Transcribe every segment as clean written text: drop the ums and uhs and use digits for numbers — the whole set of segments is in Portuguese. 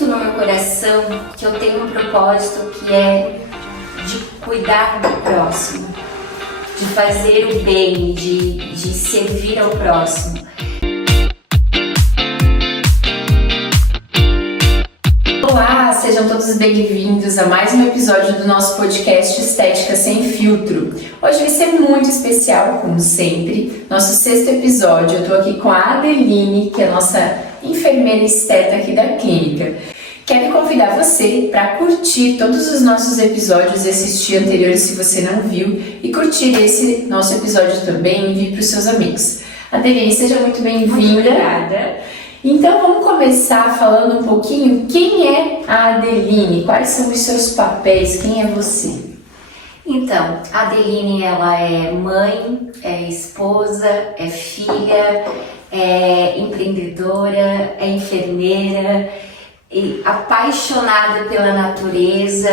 No meu coração que eu tenho um propósito que é de cuidar do próximo, de fazer o bem, de servir ao próximo. Olá, sejam todos bem-vindos a mais um episódio do nosso podcast Estética Sem Filtro. Hoje vai ser muito especial, como sempre, nosso 6º episódio. Eu tô aqui com a Adeline, que é a nossa enfermeira esteta aqui da clínica. Quero convidar você para curtir todos os nossos episódios e assistir anteriores se você não viu, e curtir esse nosso episódio também e enviar para os seus amigos. Adeline, seja muito bem-vinda. Muito obrigada. Então vamos começar falando um pouquinho quem é a Adeline, quais são os seus papéis, quem é você? Então, a Adeline, ela é mãe, é esposa, é filha, é empreendedora, é enfermeira, apaixonada pela natureza,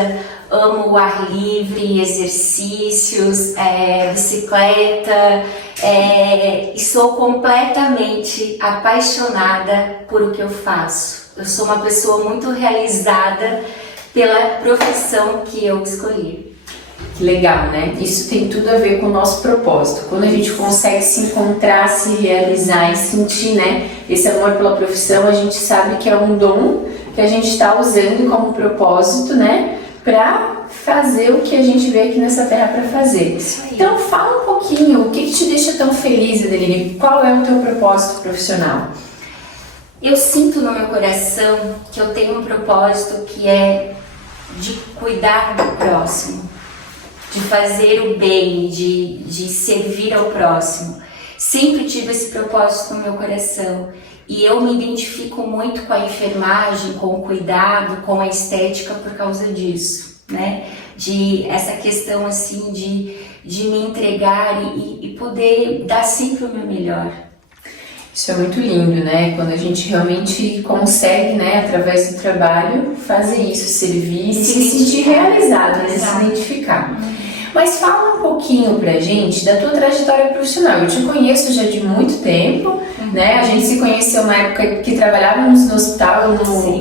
amo o ar livre, exercícios, bicicleta, e sou completamente apaixonada por o que eu faço. Eu sou uma pessoa muito realizada pela profissão que eu escolhi. Que legal, né? Isso tem tudo a ver com o nosso propósito. Quando a gente consegue se encontrar, se realizar e sentir, né, esse amor pela profissão, a gente sabe que é um dom que a gente está usando como propósito, né, para fazer o que a gente veio aqui nessa terra para fazer. Então fala um pouquinho, o que te deixa tão feliz, Adeline? Qual é o teu propósito profissional? Eu sinto no meu coração que eu tenho um propósito que é de cuidar do próximo, de fazer o bem, de servir ao próximo. Sempre tive esse propósito no meu coração e eu me identifico muito com a enfermagem, com o cuidado, com a estética por causa disso, né? De essa questão assim de me entregar e poder dar sempre o meu melhor. Isso é muito lindo, né? Quando a gente realmente consegue, né, através do trabalho, fazer isso, servir e se sentir realizado, né? Se identificar. Mas fala um pouquinho pra gente da tua trajetória profissional. Eu te conheço já de muito tempo, né? A gente se conheceu na época que trabalhávamos no hospital,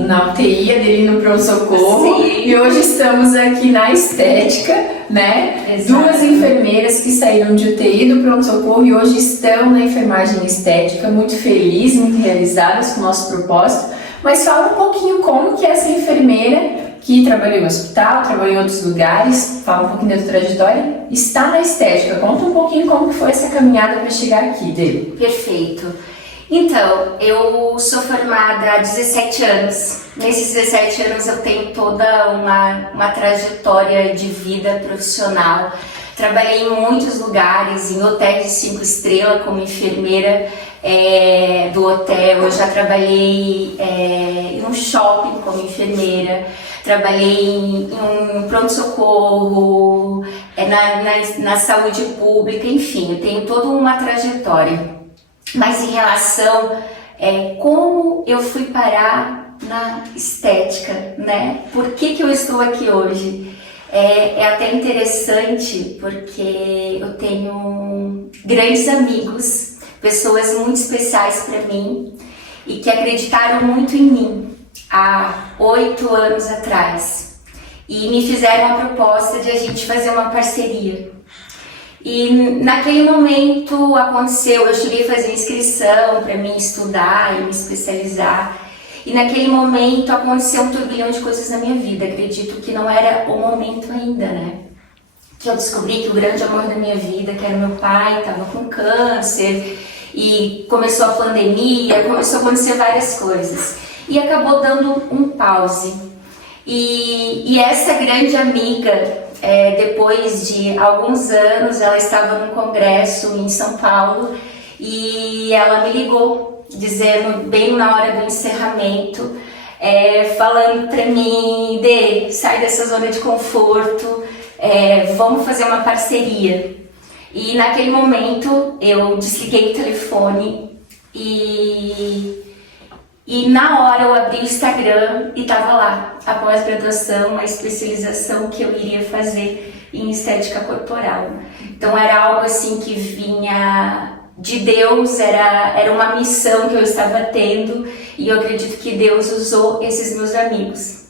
na UTI, dele no pronto-socorro. E hoje estamos aqui na estética, né? Exato. 2 enfermeiras que saíram de UTI do pronto-socorro e hoje estão na enfermagem estética, muito felizes, muito realizadas com o nosso propósito. Mas fala um pouquinho como que essa enfermeira que trabalhou no hospital, trabalhou em outros lugares, fala um pouquinho da tua trajetória, está na estética. Conta um pouquinho como que foi essa caminhada para chegar aqui, dele. Perfeito. Então, eu sou formada há 17 anos. Nesses 17 anos eu tenho toda uma trajetória de vida profissional. Trabalhei em muitos lugares, em hotéis de 5 estrelas como enfermeira do hotel. Eu já trabalhei em um shopping como enfermeira. Trabalhei em um pronto-socorro, na saúde pública, enfim, eu tenho toda uma trajetória. Mas em relação como eu fui parar na estética, né? Por que eu estou aqui hoje? É até interessante porque eu tenho grandes amigos, pessoas muito especiais para mim e que acreditaram muito em mim há 8 anos atrás e me fizeram a proposta de a gente fazer uma parceria. E naquele momento aconteceu, eu cheguei a fazer inscrição para mim estudar e me especializar. E naquele momento aconteceu um turbilhão de coisas na minha vida. Acredito que não era o momento ainda, né? Que eu descobri que o grande amor da minha vida, que era meu pai, estava com câncer. E começou a pandemia, começou a acontecer várias coisas. E acabou dando um pause. E essa grande amiga, depois de alguns anos, ela estava num congresso em São Paulo e ela me ligou, dizendo bem na hora do encerramento, falando para mim: Dê, sai dessa zona de conforto, vamos fazer uma parceria. E naquele momento eu desliguei o telefone e na hora eu abri o Instagram e tava lá a pós-graduação, a especialização que eu iria fazer em estética corporal. Então era algo assim que vinha de Deus, era uma missão que eu estava tendo e eu acredito que Deus usou esses meus amigos.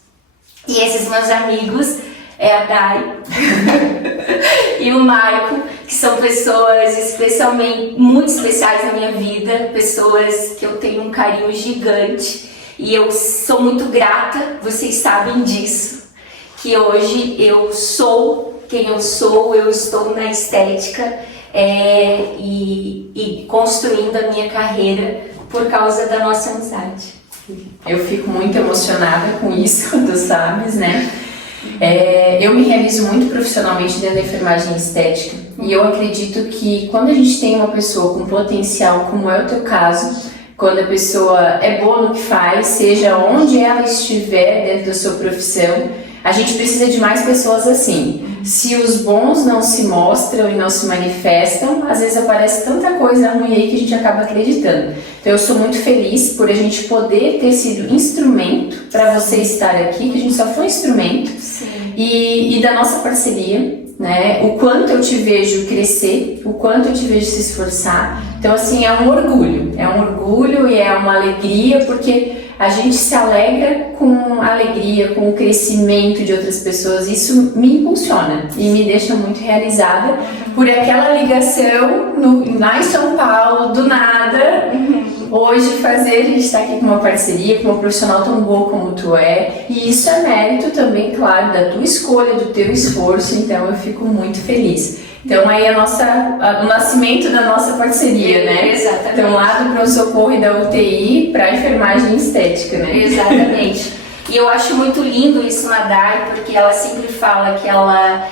E esses meus amigos é a Dai e o Marco, que são pessoas especialmente muito especiais na minha vida, pessoas que eu tenho um carinho gigante e eu sou muito grata, vocês sabem disso, que hoje eu sou quem eu sou, eu estou na estética e construindo a minha carreira por causa da nossa amizade. Eu fico muito emocionada com isso, tu sabes, né? Eu me realizo muito profissionalmente dentro da enfermagem estética e eu acredito que quando a gente tem uma pessoa com potencial, como é o teu caso, quando a pessoa é boa no que faz, seja onde ela estiver dentro da sua profissão, a gente precisa de mais pessoas assim. Se os bons não se mostram e não se manifestam, às vezes aparece tanta coisa ruim aí que a gente acaba acreditando. Então eu sou muito feliz por a gente poder ter sido instrumento para você estar aqui, que a gente só foi instrumento. E da nossa parceria, né? O quanto eu te vejo crescer, o quanto eu te vejo se esforçar. Então assim, é um orgulho e é uma alegria, porque a gente se alegra com a alegria, com o crescimento de outras pessoas. Isso me impulsiona e me deixa muito realizada por aquela ligação lá em São Paulo, do nada. Hoje a gente está aqui com uma parceria, com uma profissional tão boa como tu é. E isso é mérito também, claro, da tua escolha, do teu esforço. Então eu fico muito feliz. Então aí o nascimento da nossa parceria, né? Exatamente. Então lá do pronto-socorro e da UTI para a enfermagem estética, né? Exatamente. E eu acho muito lindo isso na Dai, porque ela sempre fala que ela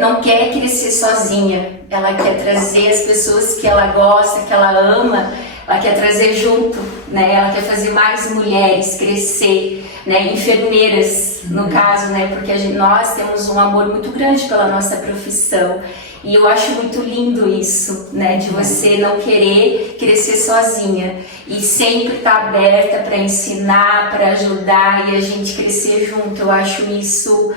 não quer crescer sozinha. Ela quer trazer as pessoas que ela gosta, que ela ama, ela quer trazer junto, né? Ela quer fazer mais mulheres crescer, né? Enfermeiras, no caso, né? Porque nós temos um amor muito grande pela nossa profissão. E eu acho muito lindo isso, né? De você não querer crescer sozinha e sempre estar aberta para ensinar, para ajudar e a gente crescer junto. Eu acho isso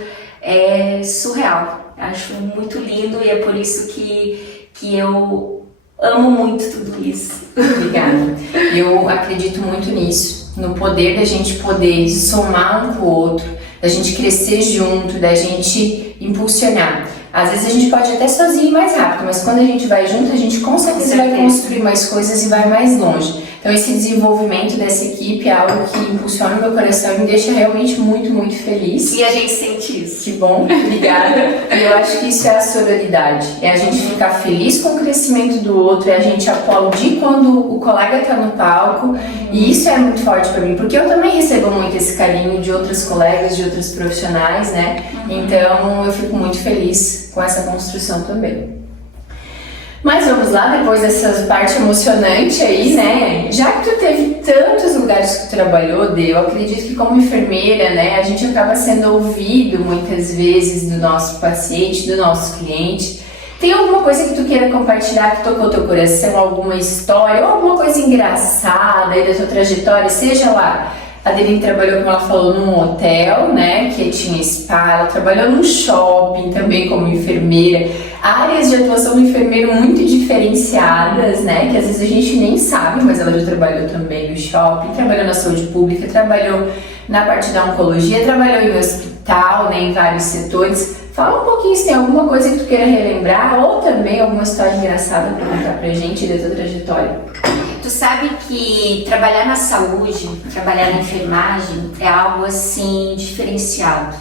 surreal. Acho muito lindo e é por isso que eu amo muito tudo isso. Obrigada. Eu acredito muito nisso, no poder da gente poder somar um com o outro, da gente crescer junto, da gente impulsionar. Às vezes a gente pode até sozinho ir mais rápido, mas quando a gente vai junto, a gente com certeza vai construir mais coisas e vai mais longe. Então esse desenvolvimento dessa equipe é algo que impulsiona o meu coração e me deixa realmente muito, muito feliz. E a gente sente isso. Que bom, obrigada. E eu acho que isso é a sororidade. É a gente ficar feliz com o crescimento do outro, é a gente aplaudir quando o colega está no palco. E isso é muito forte para mim, porque eu também recebo muito esse carinho de outros colegas, de outros profissionais, né? Então eu fico muito feliz com essa construção também. Mas vamos lá, depois dessa parte emocionante aí, né? Já que tu teve tantos lugares que tu trabalhou, Dê, eu acredito que como enfermeira, né, a gente acaba sendo ouvido muitas vezes do nosso paciente, do nosso cliente. Tem alguma coisa que tu queira compartilhar que tocou teu coração, alguma história ou alguma coisa engraçada aí da tua trajetória, seja lá. A Adeline trabalhou, como ela falou, num hotel, né, que tinha spa, ela trabalhou num shopping também como enfermeira, áreas de atuação do enfermeiro muito diferenciadas, né, que às vezes a gente nem sabe, mas ela já trabalhou também no shopping, trabalhou na saúde pública, trabalhou na parte da oncologia, trabalhou em hospital, né, em vários setores. Fala um pouquinho se tem alguma coisa que tu queira relembrar ou também alguma história engraçada para contar pra gente da tua trajetória. Tu sabe que trabalhar na saúde, trabalhar na enfermagem é algo assim diferenciado,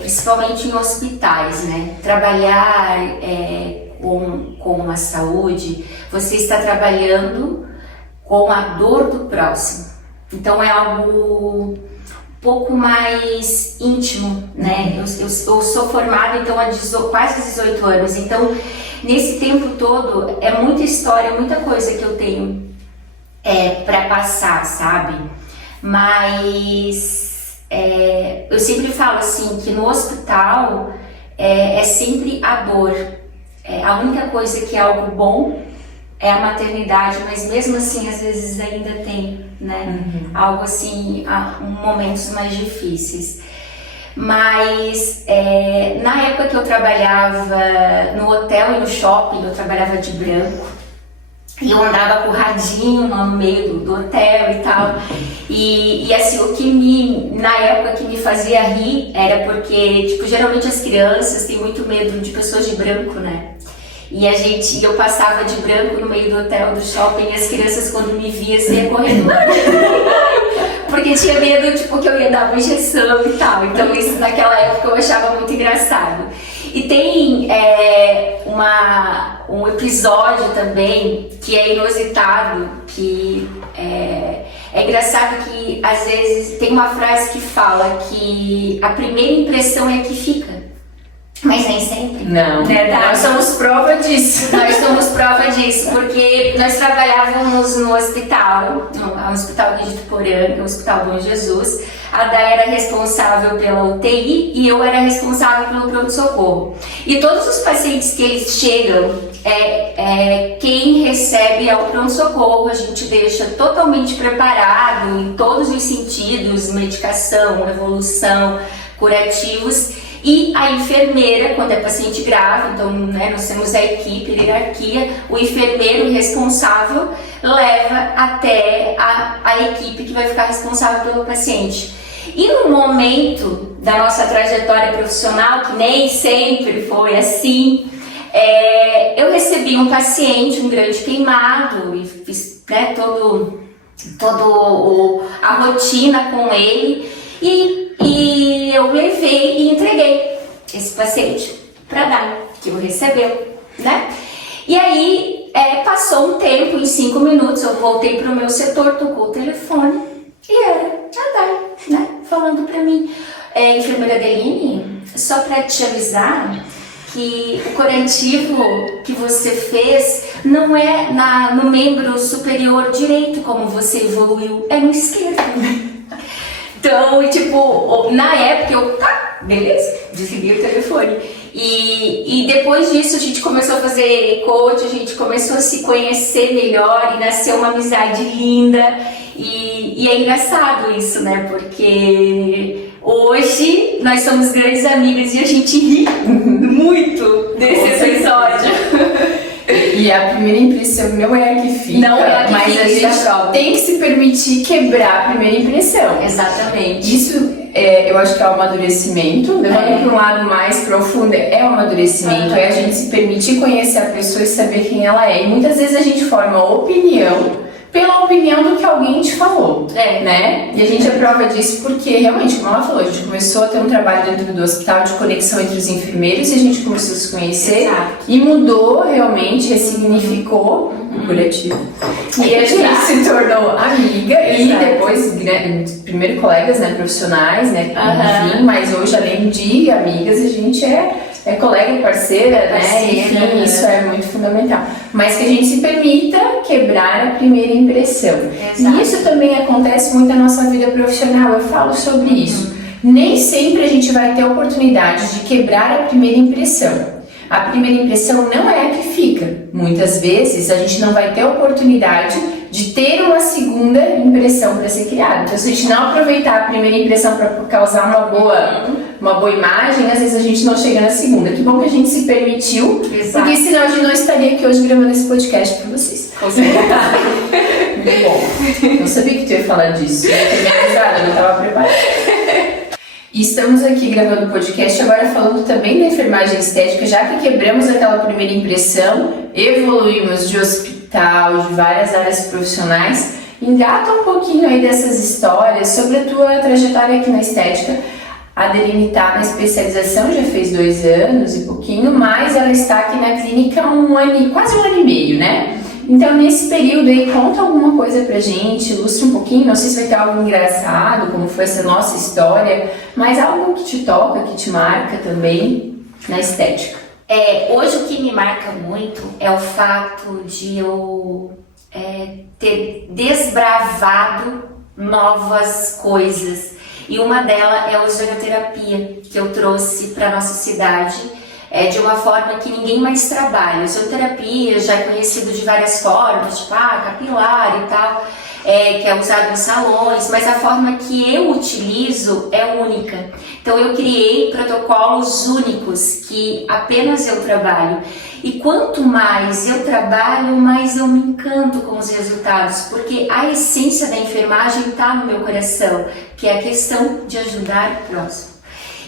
principalmente em hospitais, né? Trabalhar com a saúde, você está trabalhando com a dor do próximo, então é algo um pouco mais íntimo, né? Eu sou formada então há quase 18 anos, então nesse tempo todo é muita história, muita coisa que eu tenho para passar, sabe? Mas eu sempre falo assim que no hospital é sempre a dor. A única coisa que é algo bom é a maternidade, mas mesmo assim às vezes ainda tem, né? Algo assim, momentos mais difíceis. Mas na época que eu trabalhava no hotel e no shopping, eu trabalhava de branco, E eu andava com o radinho no meio do hotel e tal. E assim, na época que me fazia rir era porque, tipo, geralmente as crianças têm muito medo de pessoas de branco, né? E eu passava de branco no meio do hotel, do shopping, e as crianças quando me viam assim, ia correndo. Porque tinha medo, tipo, que eu ia dar uma injeção e tal. Então isso naquela época eu achava muito engraçado. E tem um episódio também que é inusitado, que é engraçado que às vezes tem uma frase que fala que a primeira impressão é a que fica. Mas nem sempre. Não, nós somos prova disso. Nós somos prova disso, porque nós trabalhávamos no hospital de Ituporanga, no Hospital Bom Jesus. A Day era responsável pela UTI e eu era responsável pelo pronto-socorro. E todos os pacientes que eles chegam, quem recebe é o pronto-socorro. A gente deixa totalmente preparado em todos os sentidos, medicação, evolução, curativos. E a enfermeira, quando é paciente grave, então nós temos a equipe, a hierarquia, o enfermeiro responsável leva até a equipe que vai ficar responsável pelo paciente. E no momento da nossa trajetória profissional, que nem sempre foi assim, eu recebi um paciente, um grande queimado, e fiz a rotina com ele, e eu levei e entreguei esse paciente para Day, que o recebeu, né? E aí, passou um tempo, em 5 minutos, eu voltei para o meu setor, tocou o telefone e era a Day, né? Falando para mim, enfermeira Adeline, só para te avisar que o curativo que você fez não é no membro superior direito como você evoluiu, é no esquerdo. Então, tipo, na época eu, beleza, desliguei o telefone. E depois disso a gente começou a fazer coach, a gente começou a se conhecer melhor e nasceu uma amizade linda. E é engraçado isso, né? Porque hoje nós somos grandes amigas e a gente ri muito desse episódio. E a primeira impressão não é a que fica, não é a que mas fica, a gente tem que se permitir quebrar a primeira impressão. Exatamente. Isso eu acho que é o amadurecimento, levando para um lado mais profundo, é o amadurecimento, é a gente se permitir conhecer a pessoa e saber quem ela é. E muitas vezes a gente forma opinião pela opinião do que alguém te falou, né? E a gente é prova disso porque, realmente, como ela falou, a gente começou a ter um trabalho dentro do hospital de conexão entre os enfermeiros e a gente começou a se conhecer. Exato. E mudou realmente, ressignificou o coletivo. E a gente se tornou amiga. Exato. E depois, primeiro colegas, né, profissionais, né, enfim, mas hoje, além de amigas, a gente é colega e parceira, né? Enfim, isso é muito fundamental. Mas que a gente se permita quebrar a primeira impressão. Exato. E isso também acontece muito na nossa vida profissional, eu falo sobre isso. Nem sempre a gente vai ter a oportunidade de quebrar a primeira impressão. A primeira impressão não é a que fica. Muitas vezes a gente não vai ter a oportunidade de ter uma segunda impressão para ser criada. Então, se a gente não aproveitar a primeira impressão para causar uma boa imagem, às vezes a gente não chega na segunda. Que bom que a gente se permitiu, exato, porque senão a gente não estaria aqui hoje gravando esse podcast para vocês. Com certeza. Muito bom. Não sabia que tu ia falar disso. Eu tinha me avisado, eu não estava preparada. E estamos aqui gravando o podcast agora falando também da enfermagem estética, já que quebramos aquela primeira impressão, evoluímos de hospital, de várias áreas profissionais. Engata um pouquinho aí dessas histórias sobre a tua trajetória aqui na estética. A Adeline está na especialização, já fez 2 anos e pouquinho, mas ela está aqui na clínica quase um ano e meio, né? Então, nesse período aí, conta alguma coisa pra gente, ilustra um pouquinho, não sei se vai ter algo engraçado, como foi essa nossa história, mas algo que te toca, que te marca também na estética. Hoje o que me marca muito é o fato de eu ter desbravado novas coisas. E uma delas é a ozonoterapia, que eu trouxe para nossa cidade. De uma forma que ninguém mais trabalha. A ozonoterapia já é conhecido de várias formas, tipo capilar e tal, que é usado em salões, mas a forma que eu utilizo é única. Então eu criei protocolos únicos que apenas eu trabalho. E quanto mais eu trabalho, mais eu me encanto com os resultados, porque a essência da enfermagem está no meu coração, que é a questão de ajudar o próximo.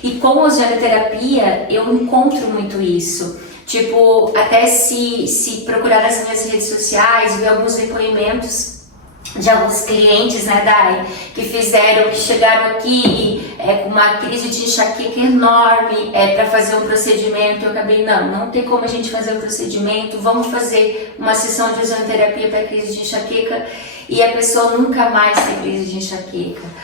E com a ozonoterapia eu encontro muito isso. Tipo, até se procurar nas minhas redes sociais, ver alguns depoimentos de alguns clientes, né, Dai, que chegaram aqui com uma crise de enxaqueca enorme para fazer um procedimento. Eu acabei, não tem como a gente fazer um procedimento, vamos fazer uma sessão de ozonoterapia para crise de enxaqueca, e a pessoa nunca mais tem crise de enxaqueca.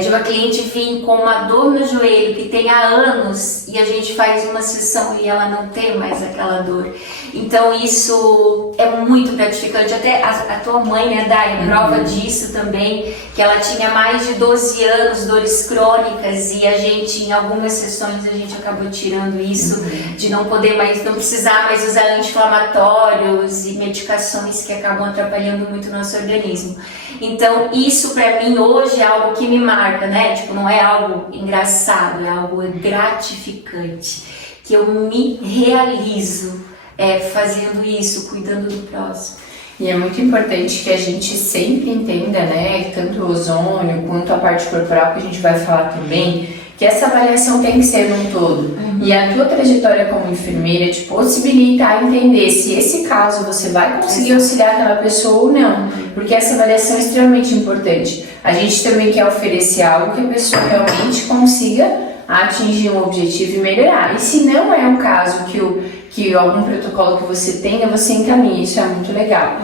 De uma cliente vir com uma dor no joelho que tem há anos e a gente faz uma sessão e ela não tem mais aquela dor. Então isso é muito gratificante. Até a tua mãe, né, Dai, prova disso também, que ela tinha mais de 12 anos, dores crônicas, e a gente, em algumas sessões, a gente acabou tirando isso, de não poder mais, não precisar mais usar anti-inflamatórios e medicações que acabam atrapalhando muito o nosso organismo. Então isso pra mim hoje é algo que me marca, né? Tipo, não é algo engraçado, é algo gratificante, que eu me realizo fazendo isso, cuidando do próximo. E é muito importante que a gente sempre entenda, né, tanto o ozônio quanto a parte corporal, que a gente vai falar também, que essa avaliação tem que ser num todo. E a tua trajetória como enfermeira te possibilita a entender se esse caso você vai conseguir auxiliar aquela pessoa ou não, porque essa avaliação é extremamente importante. A gente também quer oferecer algo que a pessoa realmente consiga atingir um objetivo e melhorar. E se não é o caso que algum protocolo que você tenha, você encaminha, isso é muito legal.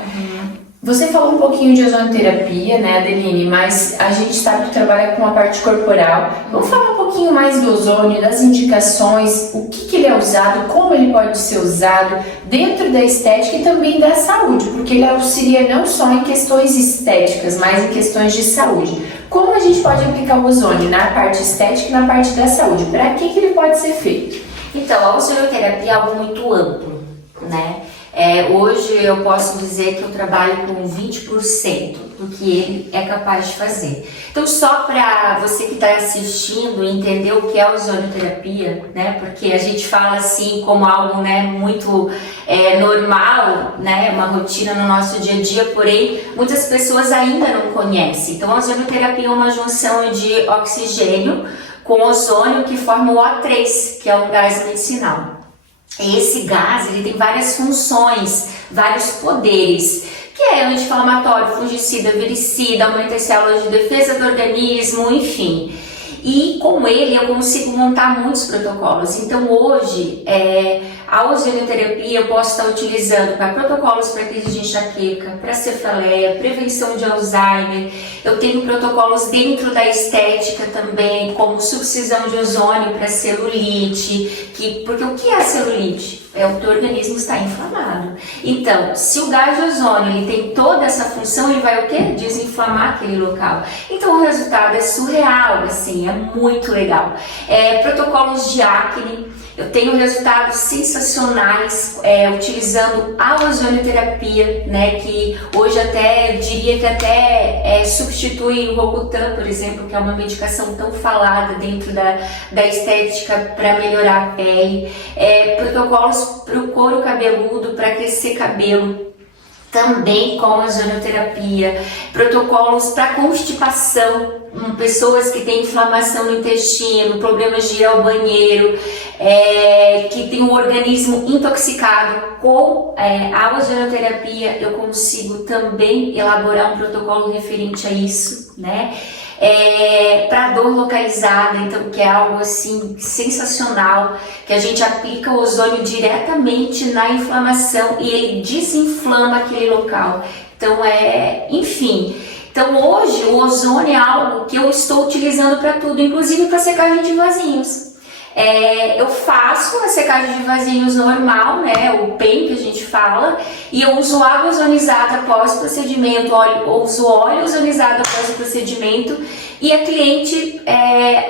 Você falou um pouquinho de ozonoterapia, né, Adeline, mas a gente sabe que trabalha com a parte corporal. Vamos falar um pouquinho mais do ozônio, das indicações, o que ele é usado, como ele pode ser usado dentro da estética e também da saúde, porque ele auxilia não só em questões estéticas, mas em questões de saúde. Como a gente pode aplicar o ozônio na parte estética e na parte da saúde? Para que ele pode ser feito? Então, a ozonoterapia é algo muito amplo, né? Hoje eu posso dizer que eu trabalho com 20% do que ele é capaz de fazer. Então, só para você que está assistindo entender o que é a ozonoterapia, né? Porque a gente fala assim como algo, né, muito normal, né? Uma rotina no nosso dia a dia, porém muitas pessoas ainda não conhecem. Então, a ozonoterapia é uma junção de oxigênio com ozônio que forma o O3, que é um gás medicinal. Esse gás ele tem várias funções, vários poderes, que é anti-inflamatório, fungicida, viricida, aumenta as células de defesa do organismo, enfim. E com ele eu consigo montar muitos protocolos. Então hoje a ozonoterapia eu posso estar utilizando para protocolos para crise de enxaqueca, para cefaleia, prevenção de Alzheimer. Eu tenho protocolos dentro da estética também, como subcisão de ozônio para celulite, porque o que é a celulite? É o teu organismo está inflamado. Então, se o gás de ozônio ele tem toda essa função, ele vai o quê? Desinflamar aquele local. Então o resultado é surreal, assim, é muito legal. Protocolos de acne, eu tenho resultados sensacionais utilizando a ozonoterapia, né, que hoje até eu diria que até substitui o Rocutan, por exemplo, que é uma medicação tão falada dentro da estética para melhorar a pele. Protocolos para o couro cabeludo, para crescer cabelo, também com a ozonoterapia. Protocolos para constipação, pessoas que têm inflamação no intestino, problemas de ir ao banheiro, que tem um organismo intoxicado. Com a ozonoterapia eu consigo também elaborar um protocolo referente a isso, né? Para dor localizada, então, que é algo assim sensacional, que a gente aplica o ozônio diretamente na inflamação e ele desinflama aquele local. Então enfim. Então hoje o ozônio é algo que eu estou utilizando para tudo, inclusive para secagem de vasinhos. Eu faço a secagem de vasinhos normal, né, o PEM que a gente fala, e eu uso água ozonizada após o procedimento, uso óleo ozonizado após o procedimento, e a cliente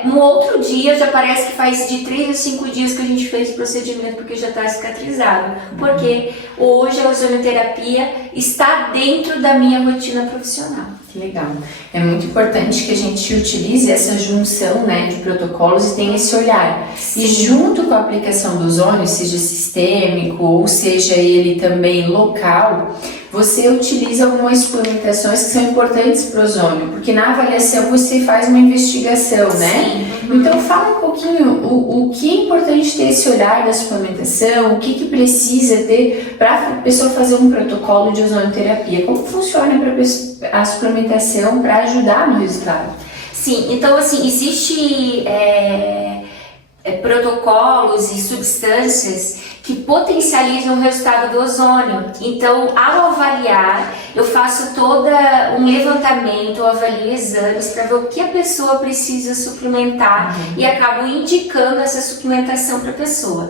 no outro dia já parece que faz de 3 a 5 dias que a gente fez o procedimento, porque já está cicatrizado, porque hoje a ozonoterapia está dentro da minha rotina profissional. Que legal. É muito importante que a gente utilize essa junção, né, de protocolos e tenha esse olhar. E junto com a aplicação do ozônio, seja sistêmico ou seja ele também local, você utiliza algumas suplementações que são importantes para o ozônio, porque na avaliação você faz uma investigação, né? Então fala um pouquinho o que é importante ter esse olhar da suplementação, o que precisa ter para a pessoa fazer um protocolo de ozonioterapia, como funciona a suplementação para ajudar no resultado. Sim, então assim, existe protocolos e substâncias que potencializam o resultado do ozônio. Então, ao avaliar, eu faço todo um levantamento, eu avalio exames para ver o que a pessoa precisa suplementar e acabo indicando essa suplementação para a pessoa.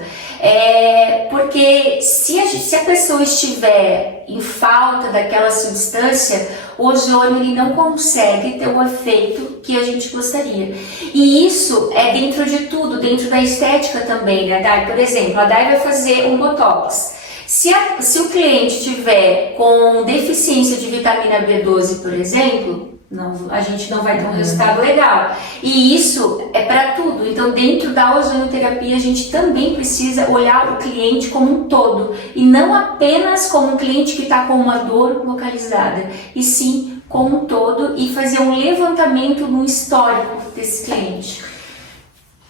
Porque se a pessoa estiver em falta daquela substância, o ozônio ele não consegue ter o efeito que a gente gostaria. E isso é dentro de tudo, dentro da estética também, né, Dai? Por exemplo, a Dai vai fazer um botox. Se o cliente tiver com deficiência de vitamina B12, por exemplo, a gente não vai ter um resultado legal. E isso é para tudo. Então, dentro da ozonioterapia, a gente também precisa olhar o cliente como um todo. E não apenas como um cliente que está com uma dor localizada, e sim como um todo e fazer um levantamento no histórico desse cliente.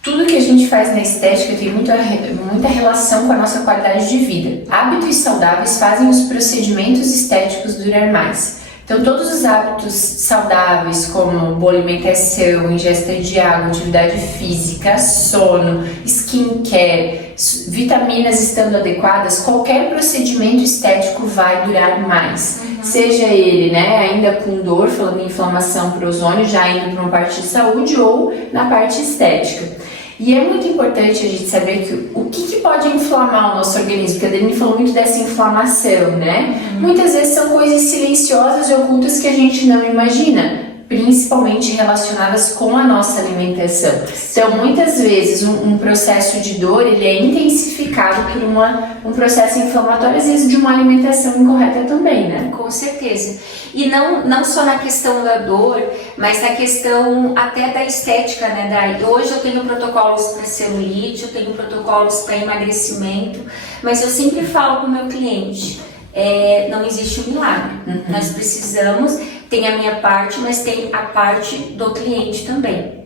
Tudo que a gente faz na estética tem muita relação com a nossa qualidade de vida. Hábitos saudáveis fazem os procedimentos estéticos durar mais. Então, todos os hábitos saudáveis, como boa alimentação, ingesta de água, atividade física, sono, skincare, vitaminas estando adequadas, qualquer procedimento estético vai durar mais. Seja ele, né, ainda com dor, falando em inflamação para o ozônio, já indo para uma parte de saúde ou na parte estética. E é muito importante a gente saber que o que pode inflamar o nosso organismo, porque a Dani falou muito dessa inflamação, né? Muitas vezes são coisas silenciosas e ocultas que a gente não imagina, principalmente relacionadas com a nossa alimentação. Então, muitas vezes, um processo de dor, ele é intensificado por um processo inflamatório, às vezes de uma alimentação incorreta também, né? Com certeza. E não só na questão da dor, mas na questão até da estética, né, Dai? Hoje eu tenho protocolos para celulite, eu tenho protocolos para emagrecimento, mas eu sempre falo para o meu cliente, não existe um milagre. Nós precisamos, tem a minha parte, mas tem a parte do cliente também.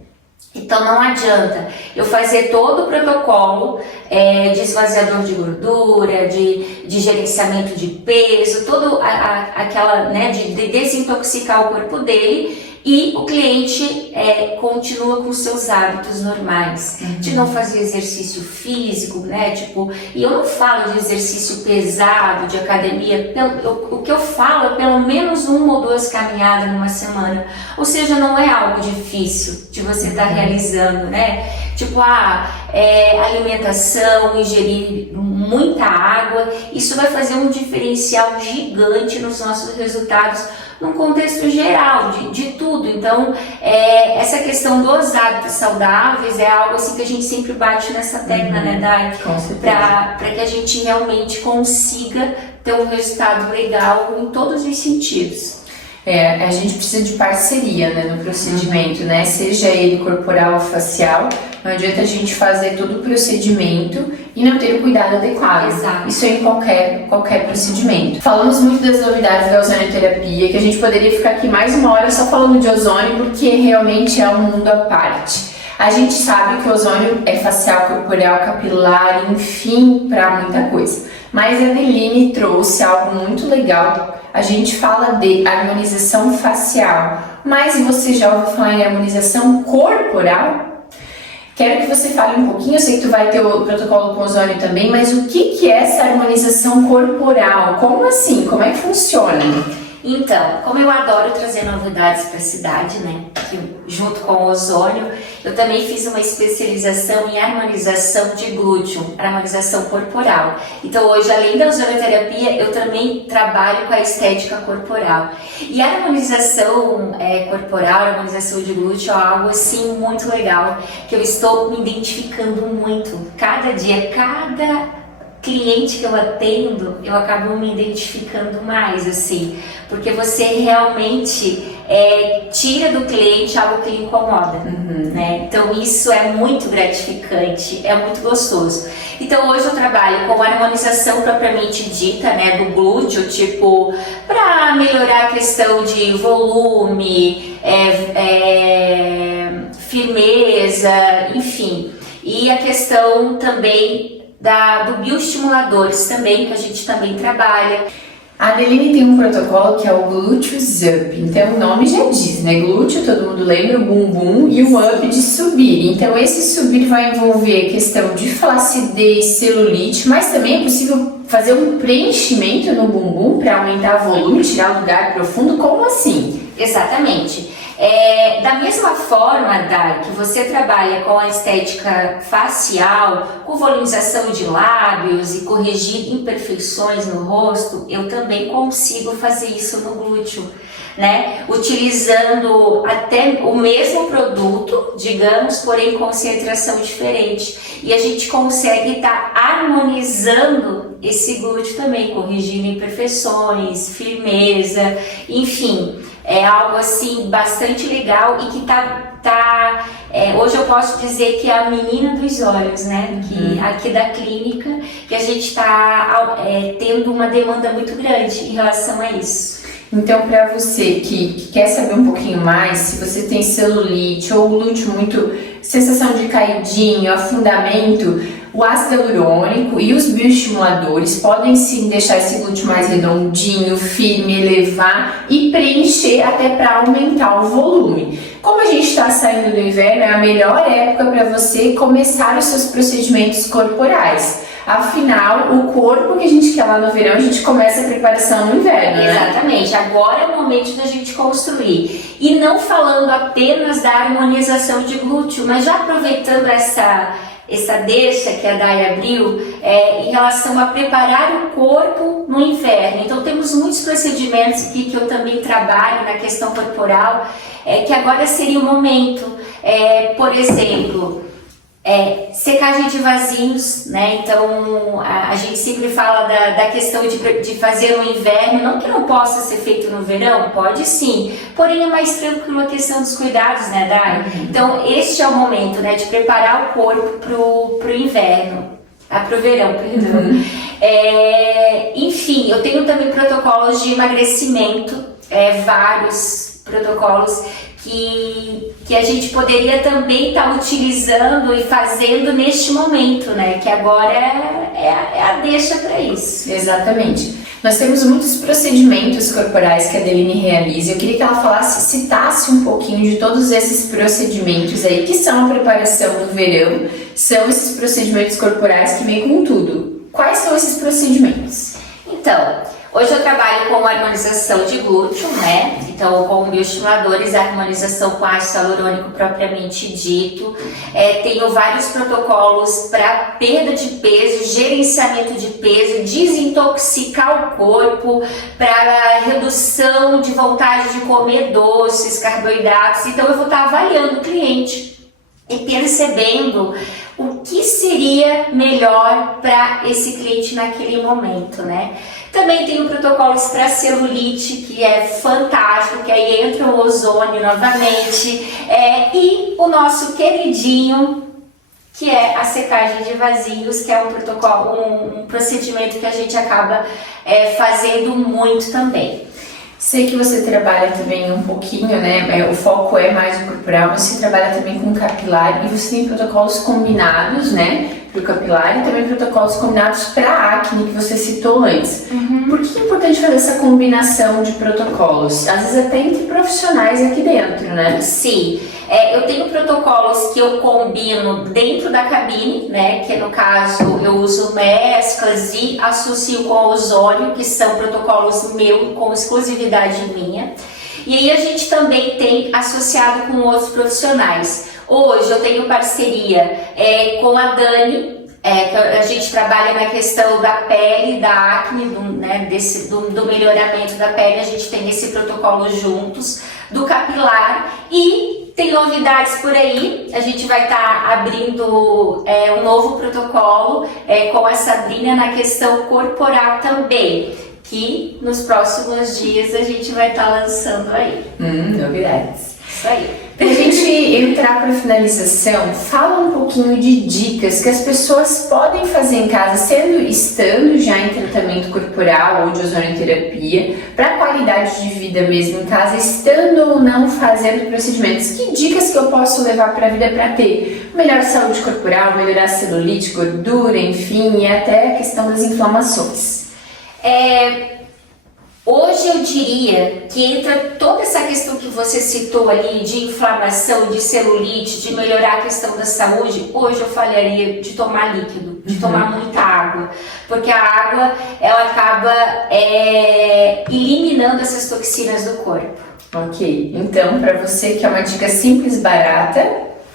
Então não adianta eu fazer todo o protocolo de esvaziador de gordura, de gerenciamento de peso, todo aquela, né, de desintoxicar o corpo dele, e o cliente continua com seus hábitos normais, de não fazer exercício físico, né, tipo, e eu não falo de exercício pesado, de academia, o que eu falo é pelo menos 1 ou 2 caminhadas numa semana, ou seja, não é algo difícil de você estar realizando, né, tipo, alimentação, ingerir muita água, isso vai fazer um diferencial gigante nos nossos resultados, num contexto geral, de tudo. Então, essa questão dos hábitos saudáveis é algo assim que a gente sempre bate nessa tecla, né, Dai? Para que a gente realmente consiga ter um resultado legal em todos os sentidos. A gente precisa de parceria, né, no procedimento, né? Seja ele corporal ou facial, não adianta a gente fazer todo o procedimento e não ter o cuidado adequado. Exato. Isso é em qualquer procedimento. Falamos muito das novidades da ozonioterapia, que a gente poderia ficar aqui mais 1 hora só falando de ozônio, porque realmente é um mundo à parte. A gente sabe que o ozônio é facial, corporal, capilar, enfim, para muita coisa. Mas a Adeline trouxe algo muito legal. A gente fala de harmonização facial, mas você já ouviu falar em harmonização corporal? Quero que você fale um pouquinho, eu sei que tu vai ter o protocolo com ozônio também, mas o que é essa harmonização corporal? Como assim? Como é que funciona? Então, como eu adoro trazer novidades para a cidade, né, junto com o ozônio, eu também fiz uma especialização em harmonização de glúteo, harmonização corporal. Então hoje, além da ozonioterapia, eu também trabalho com a estética corporal. E a harmonização corporal, a harmonização de glúteo é algo assim muito legal, que eu estou me identificando muito. Cada dia, cada cliente que eu atendo, eu acabo me identificando mais, assim, porque você realmente tira do cliente algo que lhe incomoda, né? Então isso é muito gratificante, é muito gostoso. Então hoje eu trabalho com harmonização propriamente dita, né, do glúteo, tipo, para melhorar a questão de volume, firmeza, enfim. E a questão também do bioestimuladores também, que a gente também trabalha. A Adeline tem um protocolo que é o Gluteus Up, então o nome já diz, né? Glúteo, todo mundo lembra, o bumbum, e o up de subir. Então esse subir vai envolver questão de flacidez, celulite, mas também é possível fazer um preenchimento no bumbum para aumentar o volume, tirar o lugar profundo. Como assim? Exatamente. Da mesma forma, Dai, que você trabalha com a estética facial, com volumização de lábios e corrigir imperfeições no rosto, eu também consigo fazer isso no glúteo, né? Utilizando até o mesmo produto, digamos, porém concentração diferente. E a gente consegue estar harmonizando esse glúteo também, corrigindo imperfeições, firmeza, enfim. É algo assim bastante legal e que hoje eu posso dizer que é a menina dos olhos, né? Que aqui da clínica, que a gente está tendo uma demanda muito grande em relação a isso. Então, para você que quer saber um pouquinho mais, se você tem celulite ou glúteo muito, sensação de caidinho, afundamento, o ácido hialurônico e os bioestimuladores podem sim deixar esse glúteo mais redondinho, firme, elevar e preencher até para aumentar o volume. Como a gente está saindo do inverno, é a melhor época para você começar os seus procedimentos corporais. Afinal, o corpo que a gente quer lá no verão, a gente começa a preparação no inverno, né? Exatamente, agora é o momento da gente construir. E não falando apenas da harmonização de glúteo, mas já aproveitando essa deixa que a Dai abriu em relação a preparar o corpo no inverno. Então temos muitos procedimentos aqui que eu também trabalho na questão corporal, que agora seria o momento. Por exemplo, secagem de vasinhos, né? Então a gente sempre fala da questão de fazer no inverno, não que não possa ser feito no verão, pode sim, porém é mais tranquilo a questão dos cuidados, né, Dai? Então este é o momento, né, de preparar o corpo pro inverno, pro verão, perdão. Enfim, eu tenho também protocolos de emagrecimento, vários protocolos que a gente poderia também estar utilizando e fazendo neste momento, né? Que agora é a deixa para isso. Exatamente. Nós temos muitos procedimentos corporais que a Adeline realiza. Eu queria que ela citasse um pouquinho de todos esses procedimentos aí, que são a preparação do verão, são esses procedimentos corporais que vêm com tudo. Quais são esses procedimentos? Então, hoje eu trabalho com harmonização de glúteo, né? Então, com bioestimuladores, a harmonização com ácido hialurônico propriamente dito. Tenho vários protocolos para perda de peso, gerenciamento de peso, desintoxicar o corpo, para redução de vontade de comer doces, carboidratos. Então, eu vou estar avaliando o cliente e percebendo o que seria melhor para esse cliente naquele momento, né? Também tem o protocolo para celulite, que é fantástico, que aí entra o ozônio novamente, e o nosso queridinho, que é a secagem de vasinhos, que é um protocolo, um procedimento que a gente acaba fazendo muito também. Sei que você trabalha também um pouquinho, né? O foco é mais o corporal, mas você trabalha também com capilar e você tem protocolos combinados, né? Para o capilar e também protocolos combinados para a acne que você citou antes. Por que é importante fazer essa combinação de protocolos? Às vezes até entre profissionais aqui dentro, né? Sim. Eu tenho protocolos que eu combino dentro da cabine, né? Que no caso eu uso mesclas e associo com ozônio, que são protocolos meus com exclusividade minha. E aí a gente também tem associado com outros profissionais. Hoje eu tenho parceria com a Dani, que a gente trabalha na questão da pele, da acne, do melhoramento da pele. A gente tem esse protocolo juntos, do capilar, e tem novidades por aí. A gente vai estar abrindo um novo protocolo com a Sabrina na questão corporal também, que nos próximos dias a gente vai estar lançando aí. Novidades. Isso aí. Pra gente entrar para finalização, fala um pouquinho de dicas que as pessoas podem fazer em casa, estando já em tratamento corporal ou de ozonoterapia, para qualidade de vida mesmo em casa, estando ou não fazendo procedimentos. Que dicas que eu posso levar para a vida para ter melhor saúde corporal, melhorar a celulite, gordura, enfim, e até a questão das inflamações? Hoje eu diria que entra toda essa questão que você citou ali de inflamação, de celulite, de melhorar a questão da saúde. Hoje eu falaria de tomar líquido, de tomar muita água, porque a água ela acaba eliminando essas toxinas do corpo. Ok, então para você que é uma dica simples, barata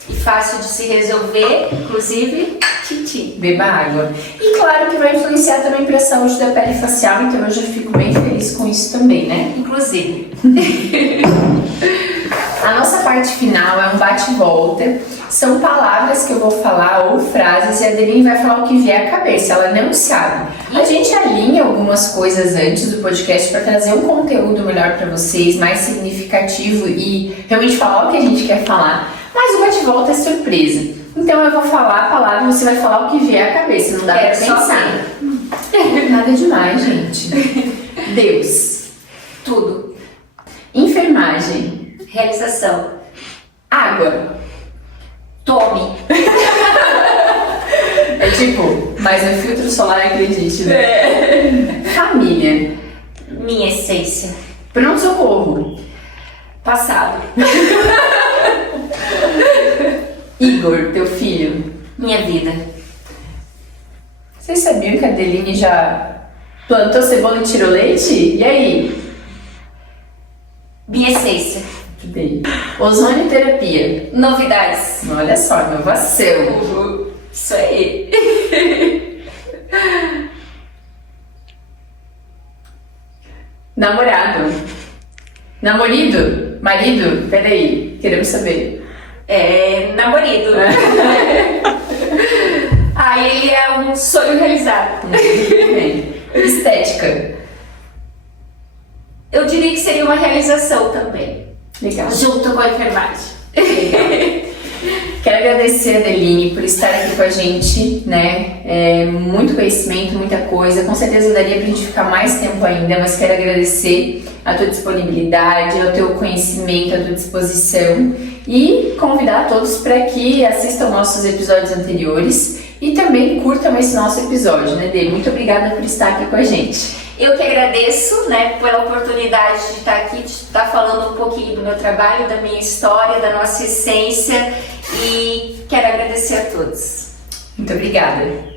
e fácil de se resolver, inclusive, tchim. Beba água. E claro que vai influenciar também para a saúde da pele facial, então eu já fico bem feliz com isso também, né? Inclusive. A nossa parte final é um bate-volta. São palavras que eu vou falar ou frases e a Adeline vai falar o que vier à cabeça, ela não sabe. A gente alinha algumas coisas antes do podcast para trazer um conteúdo melhor para vocês, mais significativo e realmente falar o que a gente quer falar. Mas o bate-volta é surpresa. Então eu vou falar a palavra e você vai falar o que vier à cabeça, não dá pra pensar. Nada demais, gente. Deus. Tudo. Enfermagem. Realização. Água. Tome. É tipo, mas no filtro solar acredite, né? Família. Minha essência. Pronto-socorro. Passado. Igor, teu filho. Minha vida. Vocês sabiam que a Adeline já plantou cebola e tirou leite? E aí? Minha essência. Muito bem. Ozonoterapia. Novidades. Olha só, inovação. Isso aí. Namorado. Namorido. Marido. Peraí, queremos saber. Namorido. Ele é um sonho realizado. Bem. Estética. Eu diria que seria uma realização também. Legal. Junto com a enfermagem. Quero agradecer a Adeline por estar aqui com a gente, né? Muito conhecimento, muita coisa. Com certeza daria pra gente ficar mais tempo ainda, mas quero agradecer a tua disponibilidade, ao teu conhecimento, a tua disposição e convidar todos para que assistam nossos episódios anteriores e também curtam esse nosso episódio, né, Dê? Muito obrigada por estar aqui com a gente. Eu que agradeço, né, pela oportunidade de estar aqui, de estar falando um pouquinho do meu trabalho, da minha história, da nossa essência e quero agradecer a todos. Muito obrigada.